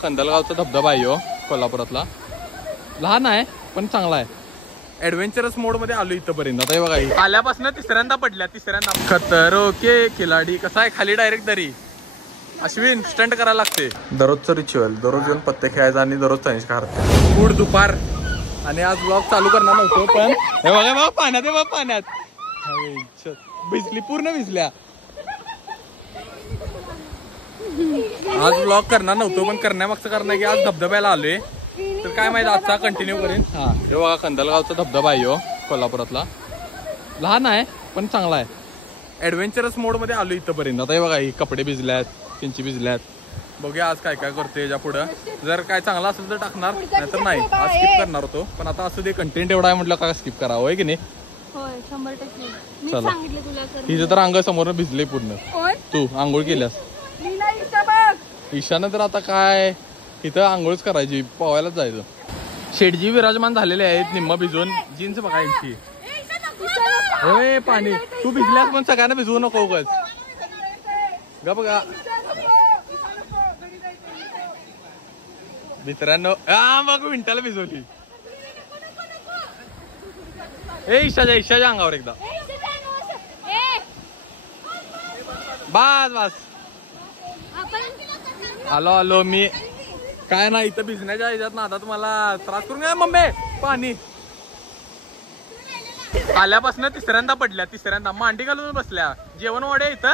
खंदलगावचा धबधबा आहे हो कोल्हापुरातला. लहान आहे पण चांगला आहे. ऍडव्हेंचरस मोड मध्ये आलो इथपर्यंत. आता हे बघा आल्यापासून तिसऱ्यांदा पडल्या. खतरो के खिलाडी. कसा आहे खाली डायरेक्ट दरी. अश्विन स्टंट करायला लागते. दररोजचं रिच्युअल. दररोज येऊन पत्ते खेळायचा आणि दररोज तनिष खायचं. गुड दुपार. आणि आज ब्लॉग चालू करणार नव्हतो पण हे बघा बाबा पाण्यात आहे. बाबा पाण्यात भिजली पूर्ण भिजल्या. आज ब्लॉग करणार नव्हतो पण करण्यामागचं कारण आहे की आज धबधब्याला आलोय. तर काय माहिती आजचा कंटिन्यू करेन. हा हे बघा खंदलगावचा धबधबा आहे हो कोल्हापुरातला. लहान आहे पण चांगला आहे. ऍडव्हेंचरस मोड मध्ये आलो इथपर्यंत. आता हे बघा ही कपडे भिजल्यात. त्यांची भिजल्यात. बघूया आज काय काय करते याच्या पुढं. जर काय चांगला असेल तर टाकणार नाहीतर नाही. आज स्किप करणार होतो पण आता असं ते कंटेंट एवढा आहे म्हटलं का स्किप करावं आहे की नाही. चला हिचं तर अंग समोर भिजले पूर्ण. तू आंघोळ केल्यास. ईशानं तर आता काय इथं आंघोळच करायची. पोहायलाच जायचं. शेटजी विराजमान झालेले आहेत निम्म भिजून. जीन्स बघा यांची. होय पाणी. तू भिजल्यास पण सगळ्यांना भिजवू नको उगाच. ग बघा मित्रांनो. हा बघ मिनिटाला भिजवली. ईशाच्या अंगावर एकदा. बस बस आलो मी. काय नाही इथं भिजण्याच्या ह्याच्यात ना आता तुम्हाला त्रास करून घ्या. मम्मी पाणी. आल्यापासून तिसऱ्यांदा पडल्या. तिसऱ्यांदा मांडी घालून बसल्या. जेवण वाढे इथं.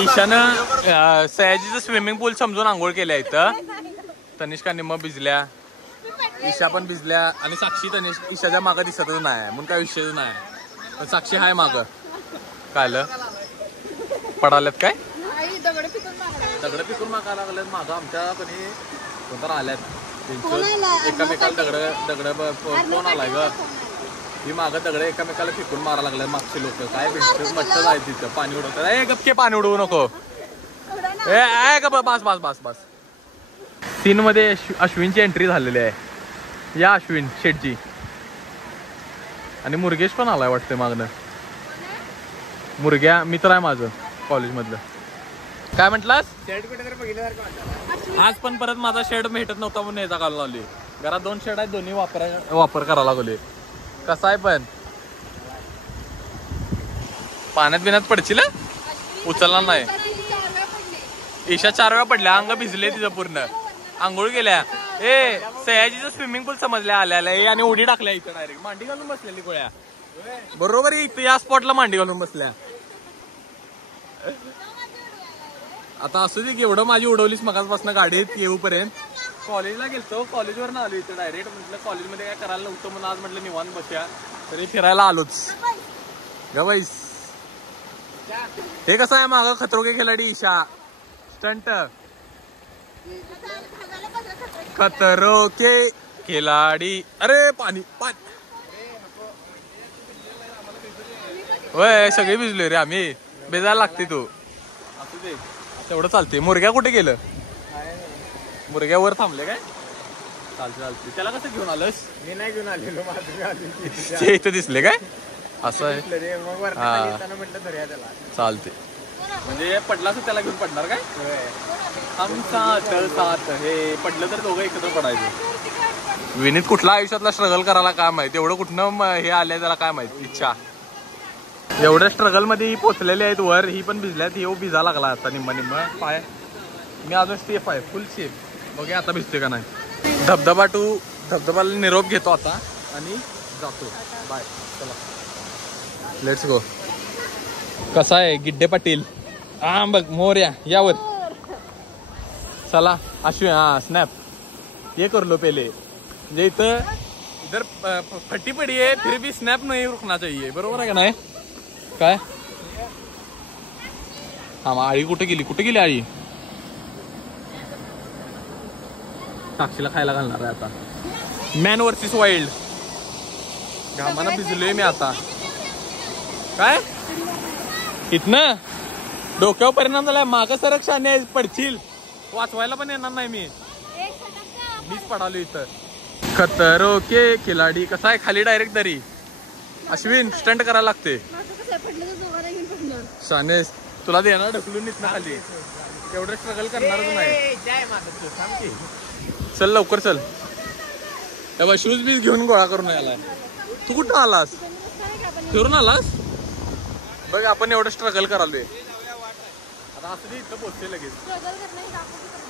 ईशानं सयाजीचं स्विमिंग पूल समजून आंघोळ केल्या इथं. तनिष्का निम्म भिजल्या. ईशा पण भिजल्या आणि साक्षी ईशाच्या मागं दिसतच नाही म्हणून काय विषयच नाही. पण साक्षी हाय मागं. कायलं पडाल्यात काय दगड पिकून मागा लागल्यात मागं आमच्या कधी कोणतर आल्यात. एकामेकाला दगड कोण आलाय ग. ही मागं दगड एकामेकाला फिकून मारा लागल्यात मागचे लोक. काय मट्टच आहे तिथं. पाणी उडवतात. ए गपके पाणी उडवू नको. ए ग बस बस बस बस. सीन मध्ये अश्विनची एंट्री झालेली आहे. या अश्विन शेटजी. आणि मुरगेश पण आलाय वाटतं मागणं. मुरग्या मित्र आहे माझं कॉलेज मधलं. काय म्हटलास. शर्ट कुठे बघितलं आज पण परत माझा शर्ट भेटत नव्हता म्हणून याचा घालून लावली. घरात 2 शर्ट आहेत. दोन्ही वापर करायला लागले. कसा आहे पण पाण्यात बिण्यात पडशील. उचलणार नाही. ईशा 4 वेळा पडल्या. अंग भिजले तिचं पूर्ण. आंघोळ केल्या. ए सयाजीचं स्विमिंग पूल समजल्या आल्या आणि उडी टाकल्या इथं डायरेक्ट. मांडी घालून बसलेली गोळ्या. बरोबर इथं या स्पॉटला मांडी घालून बसल्या. आता असू दे की एवढं माझी उडवलीच मगाचपासून गाडीत येऊपर्यंत. कॉलेजला गेलतो. कॉलेजवर ना आलो इथं डायरेक्ट. म्हटलं कॉलेजमध्ये काय करायला नव्हतं म्हणून आज म्हटलं निवांत बसूया. तरी फिरायला आलोच ग बाईस. हे कसं आहे मागं खतरो के खिलाडी ईशा. स्टंट खतरो के खिलाडी. अरे पाणी पाणी. वय सगळे भिजलोय रे आम्ही. बेजायला लागते तू. असू दे तेवढं चालते. मुरग्या कुठे गेलं. मुरग्यावर थांबले काय. चालते. त्याला कसं घेऊन आलंस. मी नाही घेऊन आलेलो. इथं दिसले काय. असं आहे. चालते म्हणजे पडला असं त्याला घेऊन पडणार काय. हम साथ हे पडलं तर दोघं एकत्र पडायचं. विनीत कुठला आयुष्यातला स्ट्रगल करायला काय माहिती. एवढं कुठनं हे आलंय त्याला काय माहिती. इच्छा एवढ्या स्ट्रगल मध्ये ही पोचलेली आहेत वर. ही पण भिजल्यात. ही भिजा लागला आता निम्म पाय. मी अजून सेफ आहे. फुल सेफ. बघूया आता भिजते का नाही. धबधबाला निरोप घेतो आता आणि जातो. बाय. चला लेट्स गो. कसा आहे गिड्डे पाटील. हा बघ मोर्या यावर. चला अश्विन. हा स्नॅप ये कर लो पहिले. म्हणजे इधर फटी पडी है फिर भी स्नॅप नाही रुकना चाहिए. बरोबर आहे का नाही. काय हा आळी कुठे गेली आळी. साक्षीला खायला घालणार आहे आता. Man versus wild. घामानं भिजलोय मी आता. काय इथनं डोक्यावर परिणाम झालाय. मागं संरक्षण पडशील. वाचवायला पण येणार नाही मीच पडालो इथं. खतरो के खिलाडी. कसा आहे खाली डायरेक्ट दरी. अश्विन स्टंट करायला लागते. शानेस तुला देणार ढकलून खाली. एवढं स्ट्रगल करणारच नाही. चल लवकर चल. शूज बीज घेऊन गोळा करून आलाय. तू कुठं आलास? फिरून आलास? बघ आपण एवढं स्ट्रगल करालोय. आता असं इथं पोहोचते लगेच.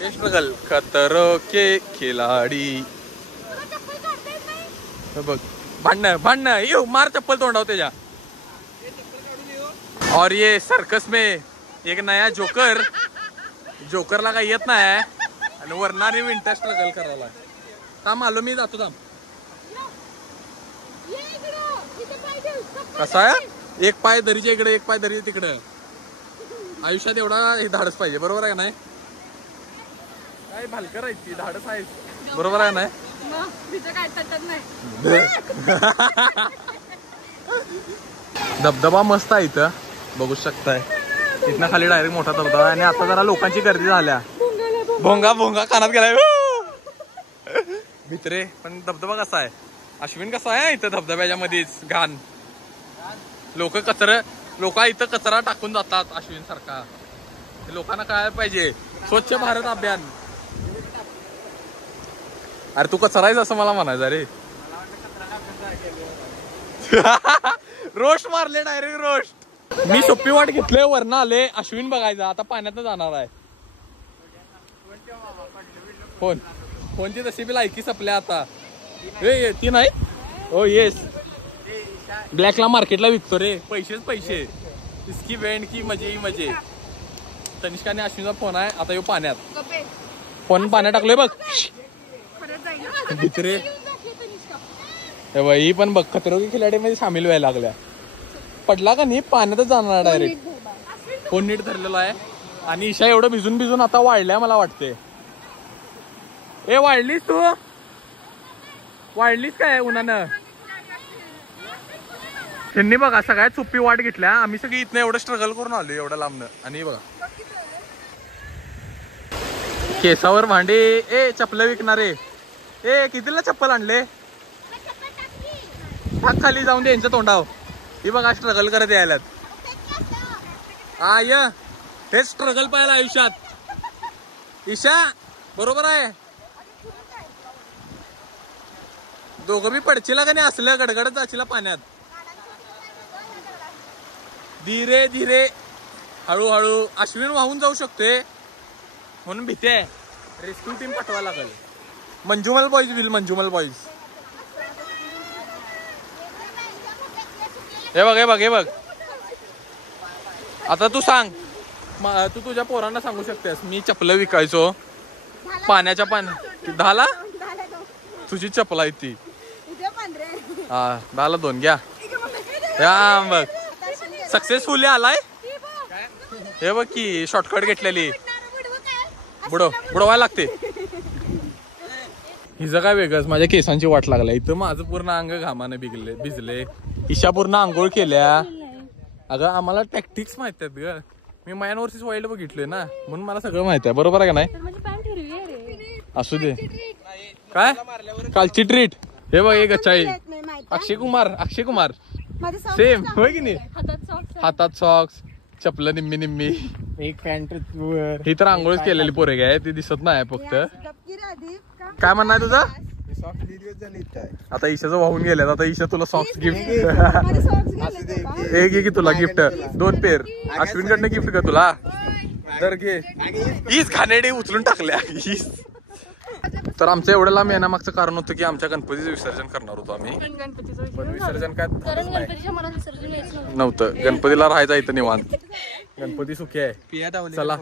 हे स्ट्रगल खतरो के खिलाडी. बघ भांडणं येऊ मार चप्पल तोंडाव त्याच्या. और ये सर्कस में एक नया जोकरला काही येत नाही आणि वरणारी विंटर स्ट्रगल करायला. थांब आलो मी जातो. थांब. कसा आहे? एक पाय दरीच्या इकडे एक पाय दरी तिकडे. आयुष्यात एवढा धाडस पाहिजे. बरोबर आहे नाही? काय भालकर आहे ती धाडस आहे. बरोबर आहे नाही? धबधबा मस्त आहे इथं बघू शकताय. इथनं खाली डायरेक्ट मोठा धबधबा आणि आता जरा लोकांची गर्दी झाल्या. भोंगा कानात गेलाय भित्रे. पण धबधबा कसा आहे? अश्विन कसा आहे इथं धबधब्याच्या मध्येच घाण. लोक इथं कचरा टाकून जातात अश्विन सारखा. लोकांना कळायला पाहिजे स्वच्छ भारत अभियान. अरे तू कचरा आहेस असं मला म्हणायचं रे. रोस्ट मारले डायरेक्ट रोस्ट. मी सोपी वाट घेतले वरनं आले. अश्विन बघायचा आता पाण्यात जाणार आहे. फोनची तशी बी लायकी सपल्या आता. ती नाही. हो येस ब्लॅकला मार्केटला विकतो रे. पैसे इसकी वेंड की मजे. तनिष्काने अश्विनचा फोन आहे. आता येऊ पाण्यात. फोन पाण्यात टाकलोय बघ भित्रे. ही पण बघ खतरो की खिलाडी मध्ये सामील व्हायला लागल्या. पडला का नाही पाण्यातच जाणार डायरेक्ट. फोन नीट धरलेला आहे आणि ईशा एवढं भिजून आता वाढल्या मला वाटते. वाढलीस तू? वाढलीस काय उन्हानं? त्यांनी बघा सगळ्यात सोपी वाट घेतल्या. आम्ही सगळी इथनं एवढं स्ट्रगल करून आलो एवढं लांबनं. आणि बघा केसावर भांडे. चप्पल विकणारे. कितीला चप्पल आणले? टाक खाली जाऊन दे यांच्या तोंडाव. ही बघा स्ट्रगल करत यायला. हेच स्ट्रगल पाहिलं आयुष्यात. ईशा बरोबर आहे. दोघं बी पडचिला का नाही असलं गडगडत जाशीला पाण्यात. धीरे धीरे हळूहळू. अश्विन वाहून जाऊ शकतोय म्हणून भीती आहे. रेस्क्यू टीम पाठवा लागेल. मंजुमल बॉईज. हे बघ आता तू सांग. तू तुझ्या पोरांना सांगू शकतेस मी चप्पल विकायचो पाण्याच्या 10ला. तुझी चप्पल आहे ती. हा 10ला 2 घ्या. बघ सक्सेसफुली आलाय. हे बघ की शॉर्टकट घेतलेली. बुडवायला लागते. हिचं काय वेगळंच. माझ्या केसांची वाट लागल्या. इथं माझं पूर्ण अंग घामाने भिजले. ईशा पूर्ण आंघोळ केल्या. अगं आम्हाला टॅक्टिक्स माहित आहेत ग. मी मॅन वर्सेस वाईल्ड बघितलोय ना म्हणून मला सगळं माहित आहे. बरोबर आहे का नाही? असू दे. काय कालची ट्रीट. हे बघ एक अच्छा आहे. अक्षय कुमार सेम होय की नाही? हातात सॉक्स चपल निम्मी. एक पॅन्ट. ही तर आंघोळच केलेली पोरे काय ती दिसत नाही फक्त. काय म्हणणं आहे तुझं? आता ईशाचं वाहून गेल्यात. आता ईशा तुला सॉक्स गिफ्ट. एक घे की तुला गिफ्ट 2 पेर. अश्विन कडनं गिफ्ट का तुला? तर घे. हीच खानेडे उचलून टाकल्या. तर आमचं एवढं लांब येण्यामागचं कारण होतं की आमच्या गणपतीचं विसर्जन करणार होतो आम्ही. पण विसर्जन काय नव्हतं. गणपतीला राहायचं इथं निवांत. गणपती सुखी आहे. चला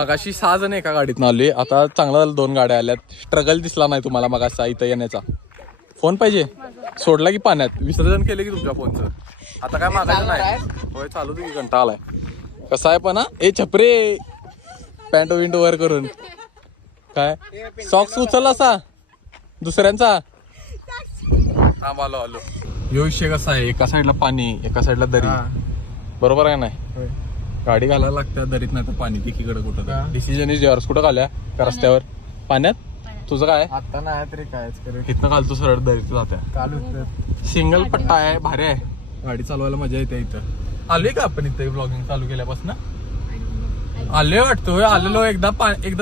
मगाशी 6 जण एका गाडीतून आले. आता चांगला झालं 2 गाड्या आल्यात. स्ट्रगल दिसला नाही तुम्हाला मगाचा इथं येण्याचा. फोन पाहिजे सोडला की पाण्यात विसर्जन केले की तुमच्या फोनचं. आता काय मागायचं नाही. होय चालू दे की कंटाळा आलाय. कसं आहे पण छपरे पॅन्ट विंट वर करून काय सॉक्स उचलला असा दुसऱ्यांचा. आलो यो विषय कसा आहे. एका साईडला पाणी एका साईडला दरी. बरोबर आहे नाही? गाडी घालायला लागत्या दरीत नाही तर पाणी एकीकडे कुठं. Decision is yours. कुठं घाल्या का रस्त्यावर पाण्यात? तुझं काय आता नाही तरी काय इथनं घालतो सरळ दरीत जात्या. सिंगल पट्टा आहे भारी आहे. गाडी चालवायला मजा येते. इथं आलोय का आपण इथं ब्लॉगिंग चालू केल्यापासून? आले वाटतं आलेलो एकदा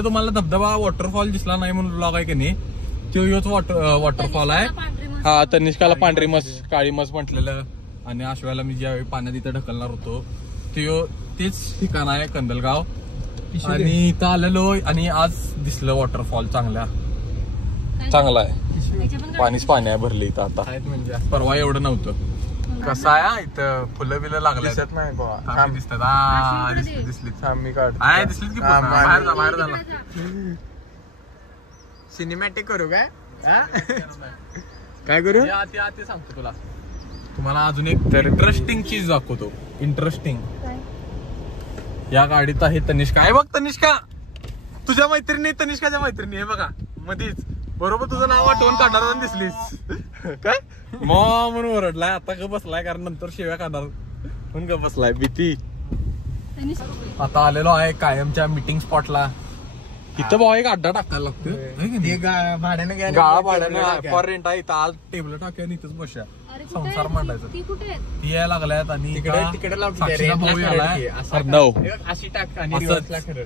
तुम्हाला धबधबा वॉटरफॉल दिसला नाही म्हणून ब्लॉग आहे की नाही तो योच वॉटरफॉल आहे. हा तनिष्काला पांढरी मस काळी मस म्हटलेलं आणि आश्वाला मी ज्यावेळी पाण्यात इथं ढकलणार होतो तेच ठिकाण आहे कंदलगाव. आणि इथं आलेलो आणि आज दिसलं वॉटरफॉल चांगला आहे. पाणी आहे भरले इथं आता. म्हणजे परवा एवढं नव्हतं. कसं आहे इथं फुलं बिलं लागल्या दिसत नाही दिसलीत की बाहेर झाला. सिनेमॅटिक करू काय करू ते सांगतो तुम्हाला अजून एक इंटरेस्टिंग चीज दाखवतो. इंटरेस्टिंग या गाडीत आहे तनिष्का. आहे बघ तनिष्का तुझ्या मैत्रिणी तनिष्काच्या मैत्रिणी आहे बघा मधीच बरोबर तुझं नाव आठवण काढणार दिसलीस काय म्हणून ओरडलाय. आता ग बसलाय कारण नंतर शेव्या काढणार म्हणून ग बसलाय भीती. आता आलेलो आहे कायमच्या मीटिंग स्पॉटला. इथं भाऊ एक अड्डा टाकायला लागतो भाड्याने गाळा भाड्याने फॉर रेंट आहे. इथं आज टेबल टाक्या इथंच बसल्या संसार मांडायचा ती यायला लागल्यात. आणि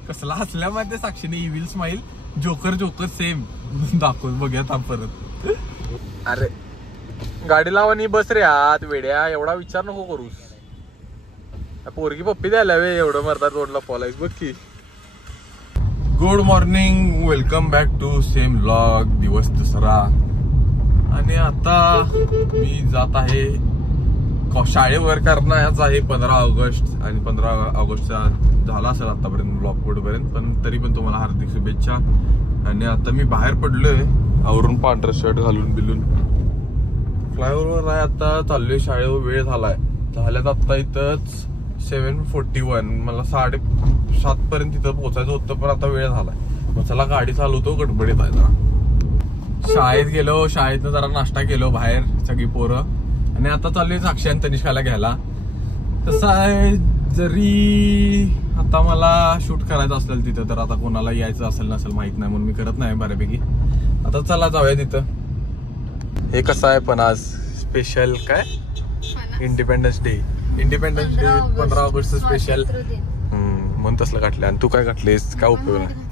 कसला हसल्यामध्ये साक्षीने इव्हिल स्माईल जोकर सेम दाखवून बघूया परत. अरे गाडी लावानी बस रे आत वेड्या एवढा विचार नको करूस. पोरगी पप्पी द्यायला वे एवढं मरतात रोडला फॉलायस बघ की. Good morning welcome back to same vlog. दिवस दुसरा आणि आता मी जात आहे शाळेवर करण्याच आहे 15 ऑगस्ट. आणि 15 ऑगस्टचा झाला असेल आतापर्यंत ब्लॉग पुढपर्यंत पण तरी पण तुम्हाला हार्दिक शुभेच्छा. आणि आता मी बाहेर पडलोय आवरून पांढरं शर्ट घालून बिलून फ्लायओव्हरवर आहे. आता चाललोय शाळेवर. वेळ झाल्यात आता इथंच 7:41. मला 7:30 पर्यंत तिथं पोहोचायचं होतं पण आता वेळ झालाय. मग चला गाडी चालवतो गडबडीत आहे जरा. शाळेत गेलो शाळेतनं जरा नाश्ता केलो बाहेर सगळी पोरं आणि आता चाललोय साक्षी आणि तनिष्काला घ्यायला. कसं आहे जरी आता मला शूट करायचं असेल तिथं तर आता कोणाला यायचं असेल नसेल माहित नाही म्हणून मी करत नाही बऱ्यापैकी. आता चला जाऊया तिथं. हे कसं आहे पण आज स्पेशल काय इंडिपेंडन्स डे 15 ऑगस्ट स्पेशल म्हणून तसलं काढलं. आणि तू काय काढलेस काय उपयोग नाही.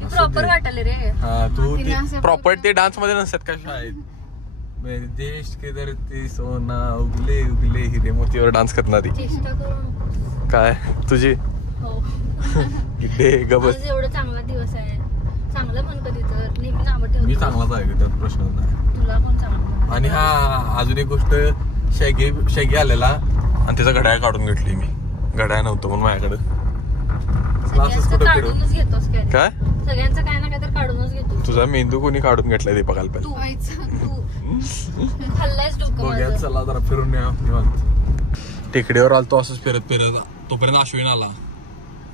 प्रॉपर वाटले रे. हा तू प्रॉपर ते डान्स मध्ये नसतात का शाळेत मेरे देश के धरती सोना उगले उगले हिरे मोतीवर डान्स करणारी काय तुझी गबस. एवढा चांगला दिवस आहे चांगलं म्हण कधी तर नेहमी नाव ठेवतो. मी चांगलाच आहे त्यात प्रश्न नाही. तुला पण चांगलं. आणि हा अजून एक गोष्ट शेगी आलेला आणि त्याचा घड्याळ काढून घेतली मी. घड्याळ नव्हतं म्हणून माझ्याकडे. काढूनच घेतोस काय सगळ्यांचं काय ना काय तर काढूनच घेतो. तुझा मेंदू कोणी काढून घेतलाय ते बघायला पाहिजे. बघ्यात चला जरा फिरून निवांत. टेकडीवर आलतो असंच फिरत तोपर्यंत अश्विन आला.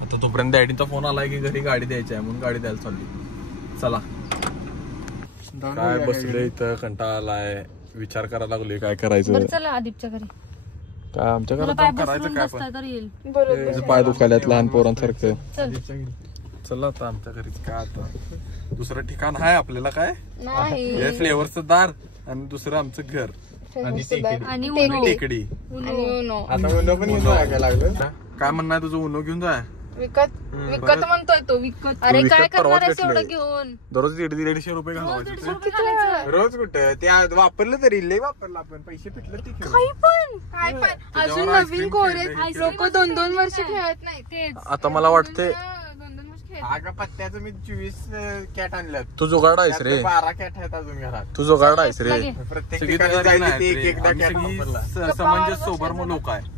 आता तोपर्यंत डॅडीचा फोन आलाय की घरी गाडी द्यायची आहे म्हणून गाडी द्यायला चालली. चला काय बसले इथं कंटाळा आलाय विचार करायला लागलोय काय करायचं. चला आदिपच्या घरी. काय आमच्या घरात करायचं काय पण पण पाय दुखायला लहान पोरांसारखं. चला आता आमच्या घरीच काय आता दुसरं ठिकाण आहे आपल्याला काय फ्लेवरचं दार आणि दुसरं आमचं घर आणि टेकडी. काय म्हणणं आहे तुझं उन्हो घेऊन जाय विकत म्हणतोय तो विकत. अरे काय करणार आहे एवढं घेऊन. दररोज 150-150 रुपये घालवायचे. रोज कुठं ते वापरलं तरी लय वापरलं आपण पैसे पिटलं ते काय पण अजून नवीन कोरे लोक 2-2 वर्ष खेळत नाही. तेच आता मला वाटते 2-2 वर्ष खेळत. अगं पत्त्याचं मी 24 कॅट आणल्यात. तू जोगाड आहेस रे. 12 कॅट आहेत अजून घरात. तू जोगाड आहेस रे. प्रत्येक समंजस सोबर मग लोक आहे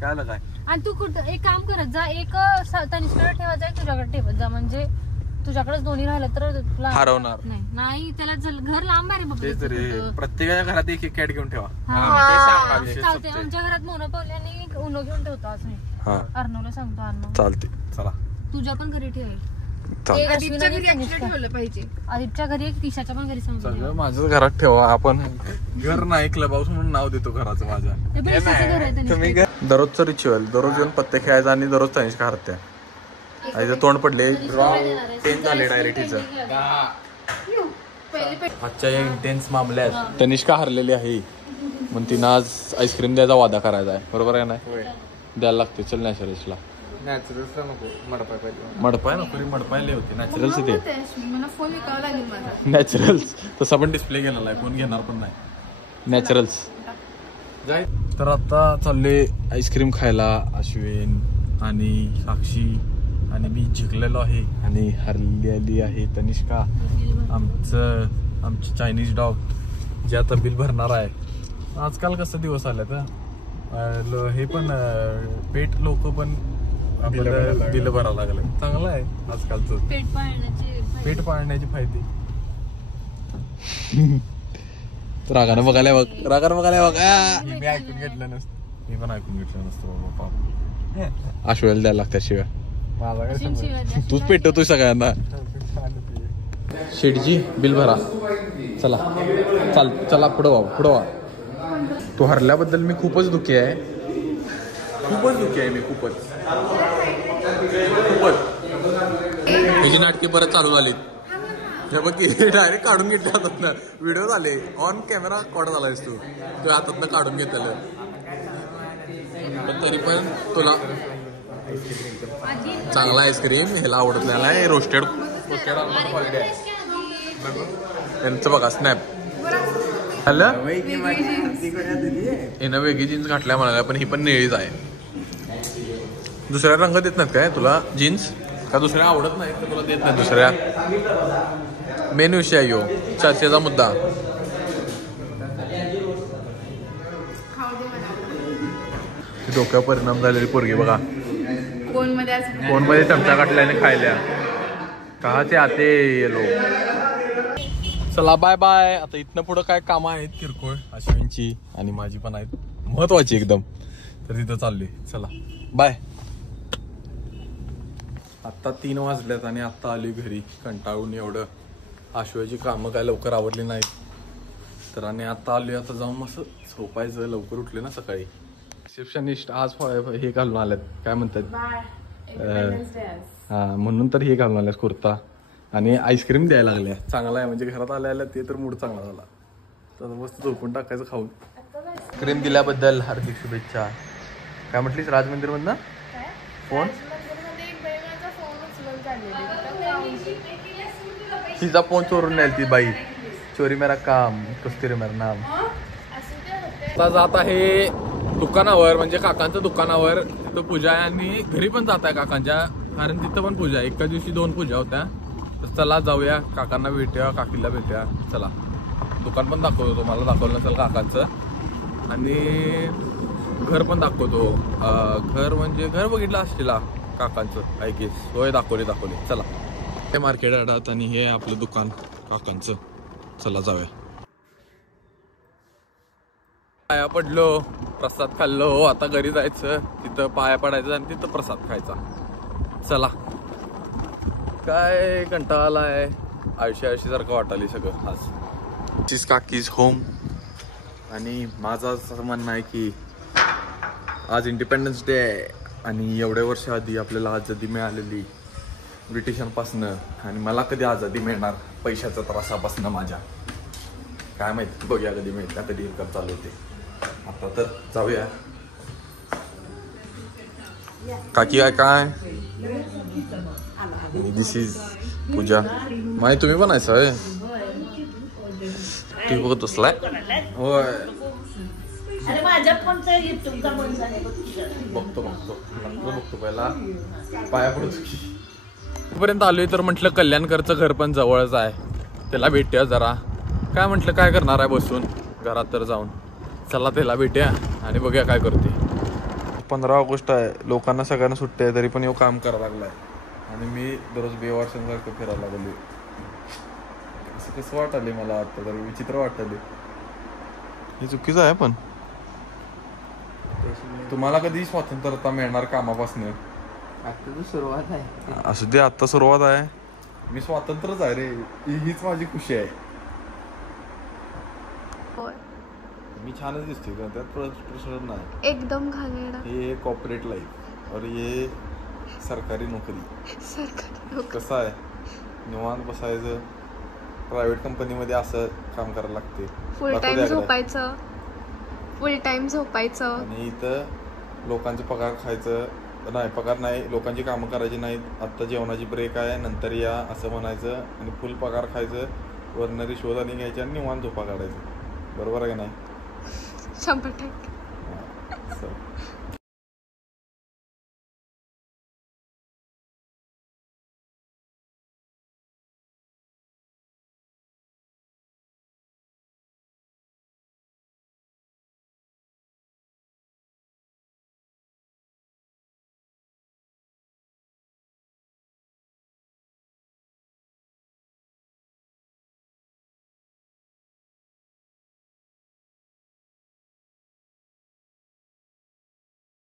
काय काय. आणि तू कुठं एक काम करत जा. एक तनिष्कडे ठेवायचा तुझ्याकडे ठेवत जा म्हणजे तुझ्याकडेच दोन्ही राहिलं तर तुला हरवणार नाही. त्याला घर लांब आहे बाबा. प्रत्येकाच्या घरात एक कॅट घेऊन ठेवा. चालते. आमच्या घरात मोनोपॉली आणि उनो घेऊन ठेवतो असं नाही. अर्णवला सांगतो अर्णव चालते. चला तुझ्या पण घरी ठेवेल. ठेवलं पाहिजे. आदिपच्या घरी एक तिशाच्या पण घरी सांगतो. माझ्याच घरात ठेवा. आपण घर नाही क्लब हाऊस म्हणून नाव देतो घराचं माझ्या. दररोजचं रिच्युअल दररोज येऊन पत्ते खेळायचा आणि दररोज तनिष्का हरत्या. तोंड पडले टेन झाले डायरेक्ट हिचं. आजच्या या इंटेन्स मामल्यात तनिष्का हरलेली आहे म्हणून तिनं आज आईस्क्रीम द्यायचा वादा करायचा आहे. बरोबर आहे ना द्यायला लागते. चल नॅशरेशला नॅचरल्सला नको मडपाय पाहिजे. मडपाय नको मडपायले होते नॅचरल्स ते मला फोन विकावा लागेल माझा. नॅचरल्स तसा पण डिस्प्ले केलेला आहे फोन घेणार पण नाही नॅचरल्स. तर आता चालले आईस्क्रीम खायला अश्विन आणि साक्षी आणि मी जिंकलेलो आहे आणि हरलेली आहे तनिष्का आमची चायनीज डॉग जे आता बिल भरणार आहे. आजकाल कसं दिवस आले तर हे पण पेट लोक पण आपल्याला बिल भरावं लागलं. चांगलं आहे आजकालचं पेट पाळण्याचे फायदे. रागानं बघायला बघा. मी ऐकून घेतलं नसतं. मी पण ऐकून घेतलं नसतं बाबा. आश्वायला द्यायला लागतात शिवाय. माझा काय संबंध? तूच पेटवतोय सगळ्यांना. शेठजी बिल भरा चला. चला पुढं व्हा. तू हरल्याबद्दल मी खूपच दुःखी आहे. मी खूपच. त्याची नाटके परत चालू झाली. बघ डायरेक्ट काढून घेतल्या हातातनं. व्हिडिओ झाले ऑन कॅमेरा कॉड झालायस तू हातातनं काढून घेतलेलं. पण तरी पण तुला चांगला आईस्क्रीम ह्याला आवडतलेला आहे. रोस्टेड क्वालिटी आहे त्यांचं बघा. स्नॅप हॅलो हिनं वेगळी जीन्स घातल्या म्हणाला पण ही पण निळीच आहे. दुसऱ्या रंग देत नाहीत काय तुला जीन्स का दुसऱ्या आवडत नाही तर तुला देत नाही दुसऱ्या. मेन विषय आहे ह्यो चर्चेचा मुद्दा. डोक्यावर परिणाम झालेली पोरगी बघा. फोन मध्ये चमचा काढल्याने खायल्या का ते आते येलो. चला बाय बाय. आता इथनं पुढं काय कामं आहेत किरकोळ अश्विनची आणि माझी पण आहेत महत्वाची एकदम तर तिथं चालली. चला बाय. आत्ता 3 वाजल्यात आणि आत्ता आली घरी कंटाळून एवढं. आश्वाची कामं काय लवकर आवरली नाहीत तर आणि आता आली. आता जाऊन मस्त झोपायचं. लवकर उठले ना सकाळी. रिसेप्शनिस्ट आज हे घालून आल्यात काय म्हणतात हा म्हणून तर हे घालून आल्यास कुर्ता आणि आईस्क्रीम द्यायला लागल्या. चांगला आहे म्हणजे घरात आल्या ते तर मूड चांगला झाला. तर मस्त झोपून टाकायचं खाऊन. आईस्क्रीम दिल्याबद्दल हार्दिक शुभेच्छा. काय म्हटलीस राजमंदिर मधनं फोन तिचा फोन चोरून नेल ती बाई. चोरी मेरा काम कस्तुरी मेरा नाम. आता जात आहे दुकानावर म्हणजे काकांच्या दुकानावर. तिथं पूजा आहे आणि घरी पण जात आहे काकांच्या कारण तिथं पण पूजा आहे. एका दिवशी 2 पूजा होत्या. तर चला जाऊया काकांना भेटूया काकीला भेटूया. चला दुकान पण दाखवतो तुम्हाला. दाखवलं नसेल काकांचं आणि घर पण दाखवतो. घर म्हणजे घर बघितलं असतील काकांचं आय गेस. होय दाखवले. चला हे मार्केट अडात आणि हे आपलं दुकान काकांचं. चला जाऊया. पाया पडलो प्रसाद खाल्लो. आता घरी जायचं तिथं पाया पडायचं आणि तिथं प्रसाद खायचा. चला काय कंटाळा आहे. आयुष्यासारखं वाटाली सगळं आज. दिस काकीज होम आणि माझं असं म्हणणं आहे की आज इंडिपेंडन्स डे आहे आणि एवढ्या वर्ष आधी आपल्याला आझादी मिळालेली ब्रिटिशांपासनं आणि मला कधी आझादी मिळणार पैशाच्या त्रासापासनं माझ्या काय माहिती. बघूया कधी मिळत्या कधी इन्कम चालू होते. आता तर जाऊया. काकी काय दिस इज पूजा. माही तुम्ही पण आहे सर तुम्ही बघत असलाय होय. बघतो पहिला पाया पडतो. पर्यंत आलोय तर म्हटलं कल्याणकरचं घर पण जवळच आहे. त्याला भेटूया जरा. काय म्हटलं काय करणार आहे बसून घरात तर जाऊन. चला त्याला भेटूया आणि बघूया काय करते. 15 ऑगस्ट आहे. लोकांना सगळ्यांना सुट्टी आहे तरी पण येऊ काम करायला लागलाय आणि मी दररोज बेवारशांसारखं फिरायला लागले. असं कसं वाटले मला आता तरी विचित्र वाटले. हे चुकीचं आहे पण तुम्हाला कधी स्वातंत्र्यता मिळणार कामापासून. आता सुरुवात आहे. असू दे आता सुरुवात आहे. मी स्वातंत्र्यच आहे रे. हीच माझी खुशी आहे. मी छानच दिसते का त्यात प्रश्न नाही. एकदम घाणेरडा. हे कॉर्पोरेट लाईफ और ये सरकारी नोकरी. कसं आहे निवांत बसायचं. प्रायव्हेट कंपनीमध्ये असं काम करायला लागते. फुल टाइम झोपायचं आणि इथं लोकांचे पगार खायचं नाही पगार नाही, लोकांची कामं करायची नाहीत, आत्ता जेवणाची ब्रेक आहे, नंतर या असं म्हणायचं आणि फुल पगार खायचं, वरनं रिश्वत आणि घ्यायची आणि निवांत झोपा काढायचं. बरोबर आहे का नाही? 100%. हां, चल.